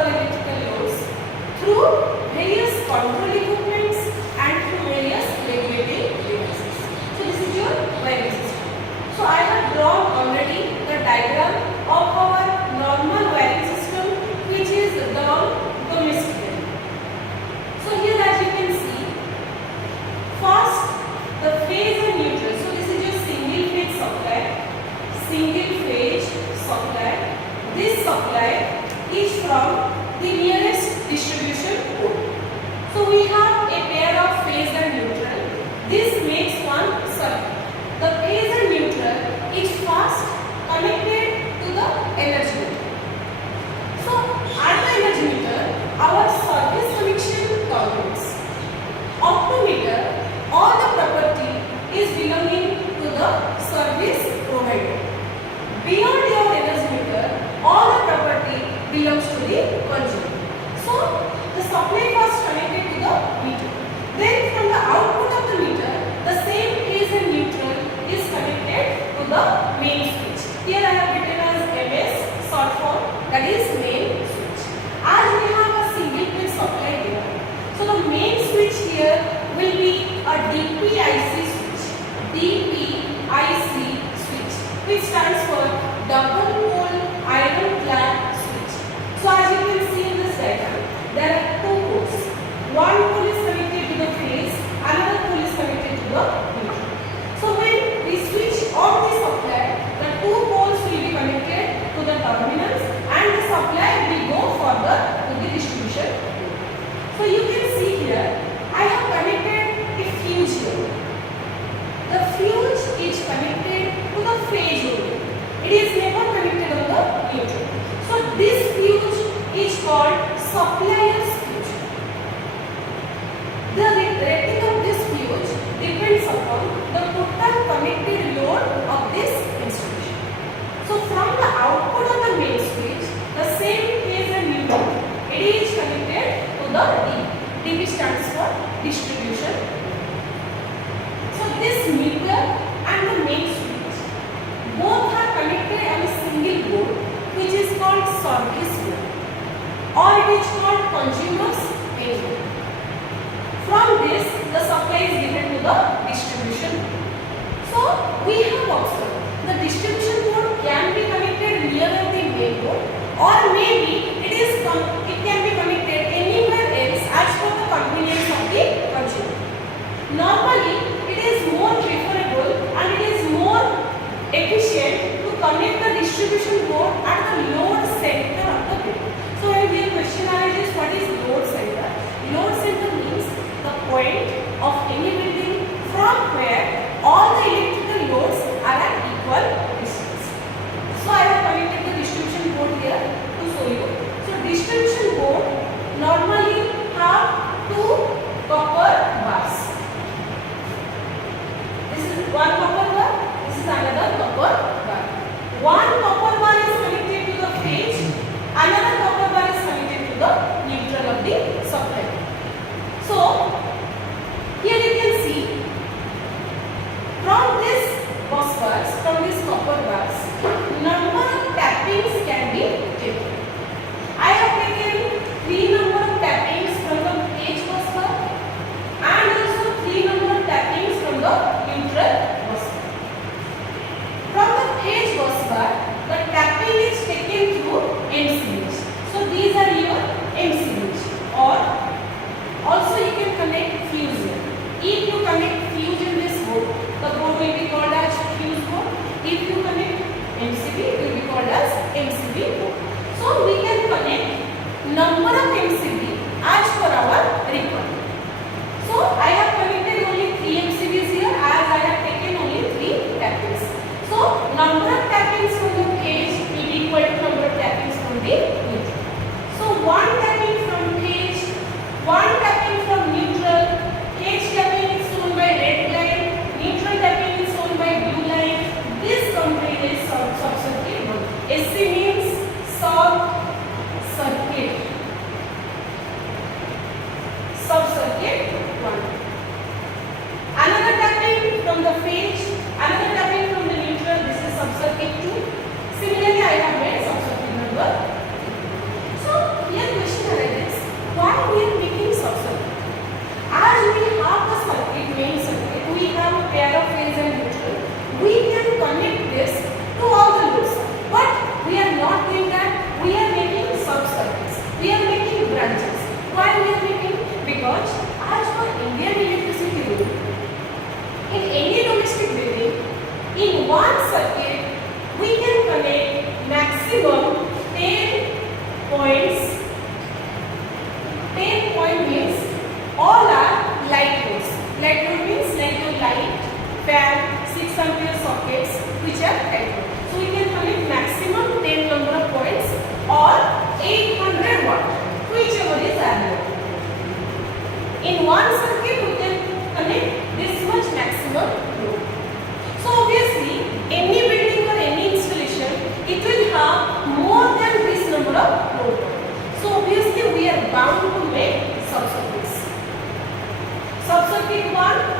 our electrical loads through various control equipments and through various regulating devices. So this is your wiring system. So I have drawn already the diagram of our normal wiring system, which is done domestically. So here as you can see, first the phase and neutral. So this is your single phase supply. Single phase supply. This supply is from the nearest distribution port. So we have a pair of phase and neutral. This makes one circuit. The phase and neutral is first connected to the energy meter. So at the energy meter, our service connection counts. Optometer, all the property is belonging to the service provider. Beyond your energy meter, all the property belongs to the consumer. So the supply first connected to the meter. Then from the output of the meter, the same phase and neutral is connected to the main switch. Here I have written as MS, short form, that is main switch. As we have a single phase supply here, so the main switch here will be a DPIC switch. DPIC switch, which stands for double pole iron clad switch. So as you can see in this diagram, there are two poles. One pole is connected to the phase, another pole is connected to the neutral. So when we switch on the supply, the two poles will be connected to the terminals and the supply will go further to the distribution. So you can see here, I have connected a fuse here. The fuse is connected to the phase only. It is never connected on the neutral. So this fuse is called supplyer's fuse. The rating of this fuse depends upon the total connected load of this installation. So from the output of the main switch, the same phase and neutral, it is connected to the DP. DP stands for distribution. So this meter and the main switch both are connected on a single board, which is called service board, or it is called consumer's main board. From this, the supply is given to the distribution board. So we have observed the distribution board can be connected near the main board, or maybe it can be connected anywhere else as per the convenience of the consumer. Normally, it is more preferable and it is more efficient to connect the distribution board at the load center of the building. So when the question arises, what is load center? Load center means the point of any building from where all the electrical loads are at equal distance. So I have connected the distribution board here to show you. So distribution board normally have two copper bars. This is one copper bar, this is another copper bar. One copper bar is connected to the phase, another copper bar is connected to the neutral of the supply. So here you can see from this bus bars, from these copper bars, number of tappings can be taken. I have taken 3 number of tappings from the phase bus bar and also 3 number of tappings from the neutral bus bar. From the phase bus bar, the tapping is taken through MCBs. So these are your MCBs, or also you can connect fuse here. If you connect fuse in this board, the board will be called as fuse board. If you connect MCB, it will be called as MCB board. So we can connect number of MCB as per our requirement. So I have connected only 3 MCBs here, as I have taken only 3 tappings. So number of tappings from the phase will be equal to number of tappings from the neutral. So one tapping from phase, one tapping from neutral. Phase tapping is shown by red line, neutral tapping is shown by blue line. This comprises sub-circuit 1. SC means sub-circuit. Sub-circuit 1. Another tapping from the phase, another tapping from the neutral. This is sub-circuit 2. Similarly, I have made sub-circuit number. So here circuit 1